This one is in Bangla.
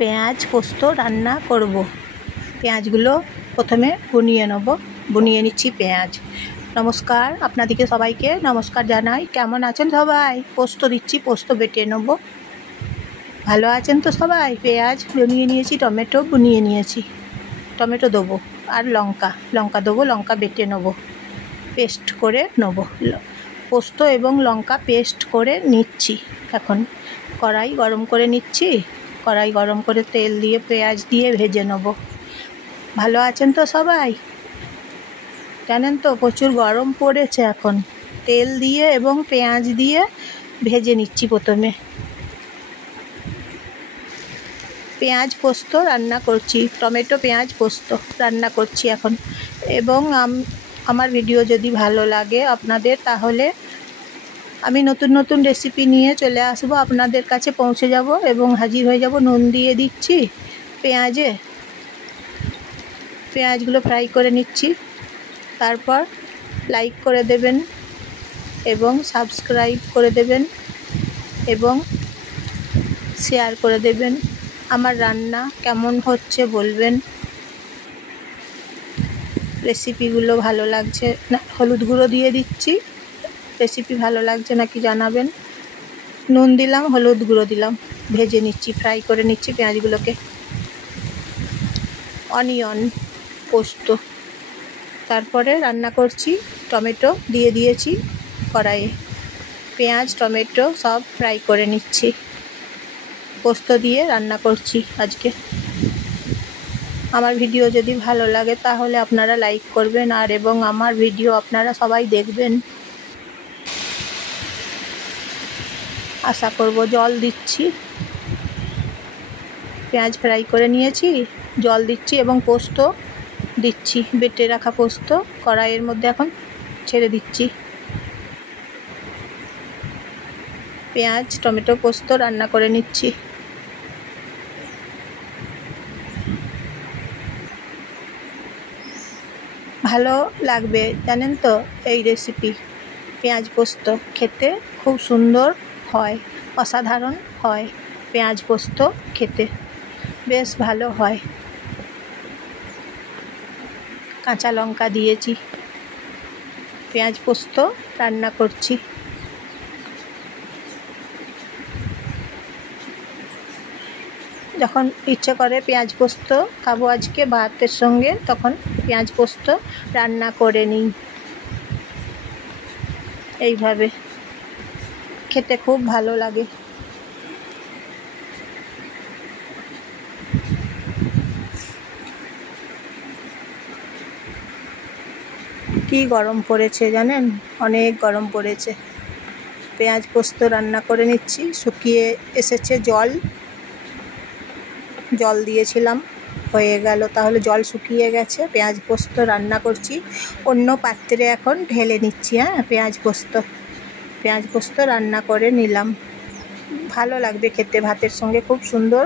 পেঁয়াজ পোস্ত রান্না করব। পেঁয়াজগুলো প্রথমে বুনিয়ে নিচ্ছি পেঁয়াজ। নমস্কার, আপনাদেরকে সবাইকে নমস্কার জানাই। কেমন আছেন সবাই? পোস্ত দিচ্ছি, পোস্ত বেটে নেব। ভালো আছেন তো সবাই? পেঁয়াজ বুনিয়ে নিয়েছি, টমেটো বুনিয়ে নিয়েছি। টমেটো দেবো আর লঙ্কা দেবো, লঙ্কা বেটে নেব, পেস্ট করে নেব। পোস্ত এবং লঙ্কা পেস্ট করে নিচ্ছি। এখন কড়াই গরম করে নিচ্ছি। কড়াই গরম করে তেল দিয়ে পেঁয়াজ দিয়ে ভেজে নেব। ভালো আছেন তো সবাই? জানেন তো প্রচুর গরম পড়েছে এখন। তেল দিয়ে এবং পেঁয়াজ দিয়ে ভেজে নিচ্ছি। প্রথমে পেঁয়াজ পোস্ত রান্না করছি, টমেটো পেঁয়াজ পোস্ত রান্না করছি এখন। এবং আমার ভিডিও যদি ভালো লাগে আপনাদের, তাহলে আমি নতুন নতুন রেসিপি নিয়ে চলে আসবো, আপনাদের কাছে পৌঁছে যাব এবং হাজির হয়ে যাব। নুন দিয়ে দিচ্ছি পেঁয়াজগুলো ফ্রাই করে নিচ্ছি। তারপর লাইক করে দেবেন এবং সাবস্ক্রাইব করে দেবেন এবং শেয়ার করে দেবেন। আমার রান্না কেমন হচ্ছে বলবেন। রেসিপিগুলো ভালো লাগছে না, হলুদ গুঁড়ো দিয়ে দিচ্ছি। রেসিপি ভালো লাগছে নাকি জানাবেন। নুন দিলাম, হলুদ গুঁড়ো দিলাম, ভেজে নিচ্ছি, ফ্রাই করে নিচ্ছি পেঁয়াজগুলোকে। অনিয়ন পোস্ত, তারপরে রান্না করছি। টমেটো দিয়ে দিয়েছি কড়াইয়ে, পেঁয়াজ টমেটো সব ফ্রাই করে নিচ্ছি। পোস্ত দিয়ে রান্না করছি আজকে। আমার ভিডিও যদি ভালো লাগে তাহলে আপনারা লাইক করবেন এবং আমার ভিডিও আপনারা সবাই দেখবেন আশা করব। জল দিচ্ছি, পেঁয়াজ ফ্রাই করে নিয়েছি, জল দিচ্ছি এবং পোস্ত দিচ্ছি। বেটে রাখা পোস্ত কড়াইয়ের মধ্যে এখন ছেড়ে দিচ্ছি। পেঁয়াজ টমেটো পোস্ত রান্না করে নিচ্ছি। ভালো লাগবে জানেন তো এই রেসিপি। পেঁয়াজ পোস্ত খেতে খুব সুন্দর হয়, অসাধারণ হয়। পেঁয়াজ পোস্ত খেতে বেশ ভালো হয়। কাঁচা লঙ্কা দিয়েছি, পেঁয়াজ পোস্ত রান্না করছি। যখন ইচ্ছে করে পেঁয়াজ পোস্ত খাবো আজকে ভাতের সঙ্গে, তখন পেঁয়াজ পোস্ত রান্না করে নিই। এইভাবে খেতে খুব ভালো লাগে। কি গরম পড়েছে জানেন, অনেক গরম পড়েছে। পেঁয়াজ পোস্ত রান্না করে নিচ্ছি। শুকিয়ে এসেছে জল দিয়েছিলাম, হয়ে গেল, তাহলে জল শুকিয়ে গেছে। পেঁয়াজ পোস্ত রান্না করছি, অন্য পাত্রে এখন ঢেলে নিচ্ছি। পেঁয়াজ পোস্ত রান্না করে নিলাম। ভালো লাগবে খেতে, ভাতের সঙ্গে খুব সুন্দর